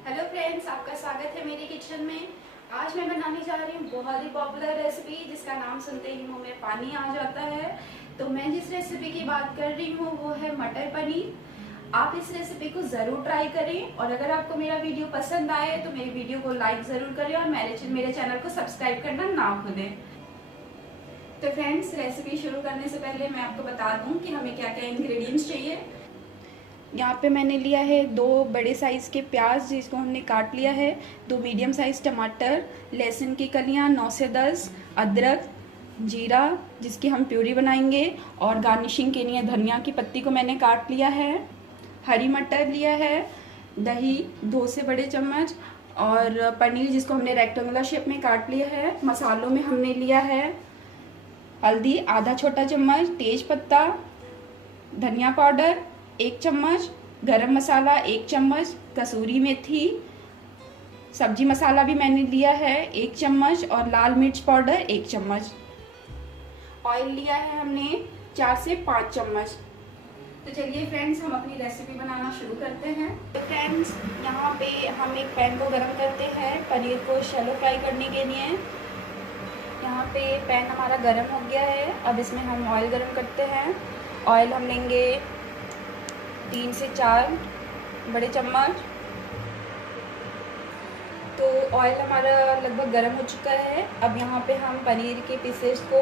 Hello friends, आपका स्वागत है मेरे किचन में। आज मैं बनाने जा रही हूँ बहुत ही पॉपुलर रेसिपी जिसका नाम सुनते ही मुंह में पानी आ जाता है। तो मैं जिस रेसिपी की बात कर रही हूँ वो है मटर पनीर। आप इस रेसिपी को ज़रूर ट्राई करें और अगर आपको मेरा वीडियो पसंद आए तो मेरी वीडियो को लाइक ज़रूर करें और मेरे चैनल को सब्सक्राइब करना ना भूलें। तो फ्रेंड्स, रेसिपी शुरू करने से पहले मैं आपको बता दूँ कि हमें क्या क्या इंग्रेडिएंट्स चाहिए। यहाँ पे मैंने लिया है 2 बड़े साइज़ के प्याज जिसको हमने काट लिया है, 2 मीडियम साइज़ टमाटर, लहसुन की कलियाँ 9 से 10, अदरक, जीरा जिसकी हम प्यूरी बनाएंगे और गार्निशिंग के लिए धनिया की पत्ती को मैंने काट लिया है, हरी मटर लिया है, दही 2 से बड़े चम्मच और पनीर जिसको हमने रेक्टेंगुलर शेप में काट लिया है। मसालों में हमने लिया है हल्दी आधा छोटा चम्मच, तेज पत्ता, धनिया पाउडर 1 चम्मच, गरम मसाला 1 चम्मच, कसूरी मेथी, सब्जी मसाला भी मैंने लिया है 1 चम्मच और लाल मिर्च पाउडर 1 चम्मच। ऑयल लिया है हमने 4 से 5 चम्मच। तो चलिए फ्रेंड्स, हम अपनी रेसिपी बनाना शुरू करते हैं। तो फ्रेंड्स, यहाँ पे हम एक पैन को गरम करते हैं पनीर को शैलो फ्राई करने के लिए। यहाँ पे पैन हमारा गरम हो गया है। अब इसमें हम ऑयल गरम करते हैं। ऑयल हम लेंगे 3 से 4 बड़े चम्मच। तो ऑयल हमारा लगभग गर्म हो चुका है। अब यहाँ पे हम पनीर के पीसेस को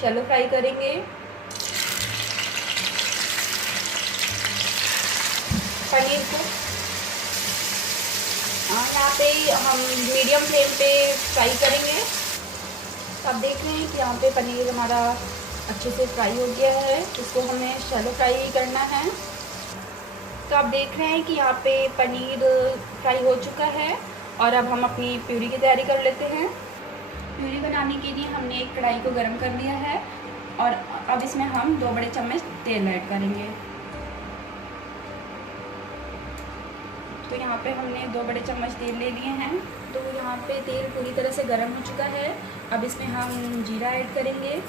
शैलो फ्राई करेंगे। पनीर को यहाँ पे हम मीडियम फ्लेम पे फ्राई करेंगे। तो आप देख रहे हैं कि यहाँ पे पनीर हमारा अच्छे से फ्राई हो गया है। इसको हमें शैलो फ्राई ही करना है। तो आप देख रहे हैं कि यहाँ पे पनीर फ्राई हो चुका है और अब हम अपनी प्यूरी की तैयारी कर लेते हैं। प्यूरी बनाने के लिए हमने एक कढ़ाई को गर्म कर लिया है और अब इसमें हम 2 बड़े चम्मच तेल ऐड करेंगे। तो यहाँ पे हमने 2 बड़े चम्मच तेल ले लिए हैं। तो यहाँ पे तेल पूरी तरह से गर्म हो चुका है। अब इसमें हम जीरा ऐड करेंगे।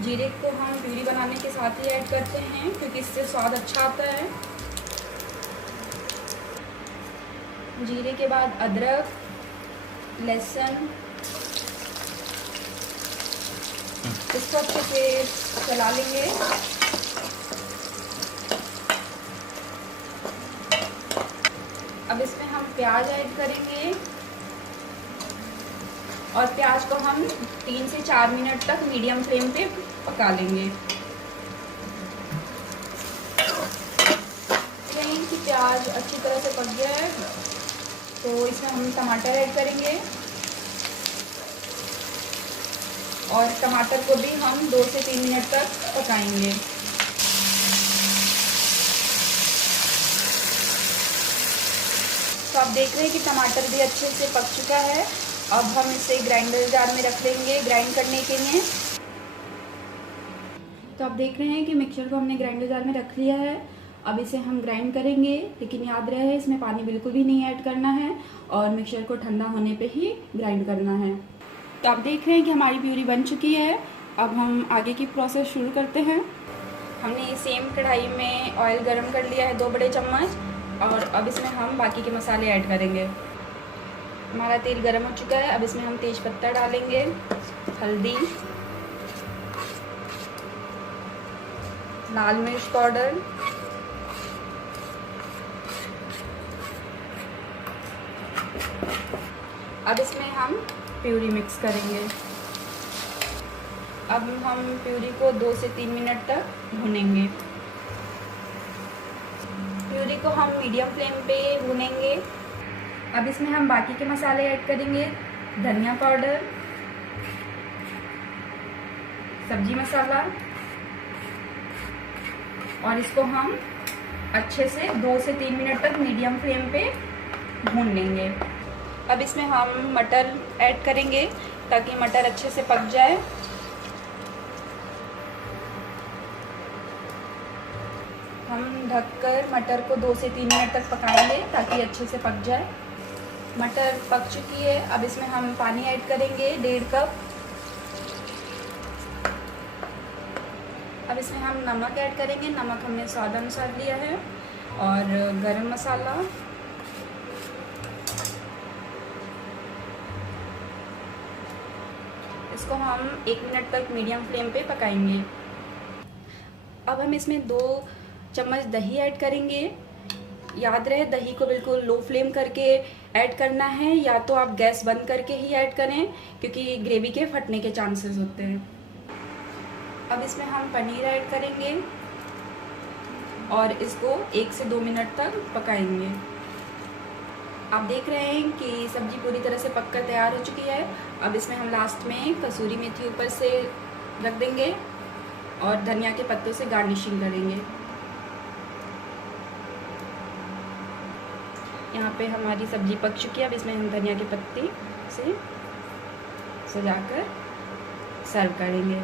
जीरे को हम प्यूरी बनाने के साथ ही ऐड करते हैं क्योंकि इससे स्वाद अच्छा आता है। जीरे के बाद अदरक, लहसुन, इसको अच्छे से चला लेंगे। अब इसमें हम प्याज ऐड करेंगे और प्याज को हम 3 से 4 मिनट तक मीडियम फ्लेम पे पका लेंगे। देखें कि प्याज अच्छी तरह से पक गया है। तो इसमें हम टमाटर ऐड करेंगे और टमाटर को भी हम 2 से 3 मिनट तक पकाएंगे। तो आप देख रहे हैं कि टमाटर भी अच्छे से पक चुका है। अब हम इसे ग्राइंडर जार में रख लेंगे ग्राइंड करने के लिए। तो आप देख रहे हैं कि मिक्सचर को हमने ग्राइंडर जार में रख लिया है। अब इसे हम ग्राइंड करेंगे, लेकिन याद रहे इसमें पानी बिल्कुल भी नहीं ऐड करना है और मिक्सचर को ठंडा होने पे ही ग्राइंड करना है। तो आप देख रहे हैं कि हमारी प्यूरी बन चुकी है। अब हम आगे की प्रोसेस शुरू करते हैं। हमने सेम कढ़ाई में ऑयल गरम कर लिया है 2 बड़े चम्मच और अब इसमें हम बाकी के मसाले ऐड करेंगे। हमारा तेल गरम हो चुका है। अब इसमें हम तेज पत्ता डालेंगे, हल्दी, लाल मिर्च पाउडर, अब इसमें हम प्यूरी मिक्स करेंगे। अब हम प्यूरी को 2 से 3 मिनट तक भूनेंगे। प्यूरी को हम मीडियम फ्लेम पे भूनेंगे। अब इसमें हम बाकी के मसाले ऐड करेंगे, धनिया पाउडर, सब्जी मसाला और इसको हम अच्छे से 2 से 3 मिनट तक मीडियम फ्लेम पे भून लेंगे। अब इसमें हम मटर ऐड करेंगे ताकि मटर अच्छे से पक जाए। हम ढककर मटर को 2 से 3 मिनट तक पकाएंगे ताकि अच्छे से पक जाए। मटर पक चुकी है। अब इसमें हम पानी ऐड करेंगे 1.5 कप। अब इसमें हम नमक ऐड करेंगे। नमक हमने स्वाद अनुसार लिया है और गरम मसाला इसको हम 1 मिनट तक मीडियम फ्लेम पे पकाएंगे। अब हम इसमें 2 चम्मच दही ऐड करेंगे। याद रहे दही को बिल्कुल लो फ्लेम करके ऐड करना है, या तो आप गैस बंद करके ही ऐड करें क्योंकि ग्रेवी के फटने के चांसेस होते हैं। अब इसमें हम पनीर ऐड करेंगे और इसको 1 से 2 मिनट तक पकाएंगे। आप देख रहे हैं कि सब्जी पूरी तरह से पककर तैयार हो चुकी है। अब इसमें हम लास्ट में कसूरी मेथी ऊपर से रख देंगे और धनिया के पत्तों से गार्निशिंग करेंगे। यहाँ पे हमारी सब्जी पक चुकी है। अब इसमें हम धनिया के पत्ते से सजाकर सर्व करेंगे।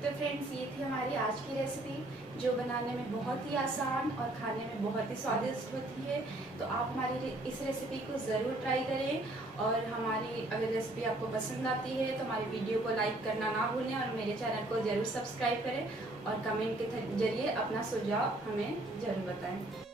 तो फ्रेंड्स, ये थी हमारी आज की रेसिपी जो बनाने में बहुत ही आसान और खाने में बहुत ही स्वादिष्ट होती है। तो आप हमारी इस रेसिपी को ज़रूर ट्राई करें और हमारी अगर रेसिपी आपको पसंद आती है तो हमारी वीडियो को लाइक करना ना भूलें और मेरे चैनल को ज़रूर सब्सक्राइब करें और कमेंट के जरिए अपना सुझाव हमें ज़रूर बताएं।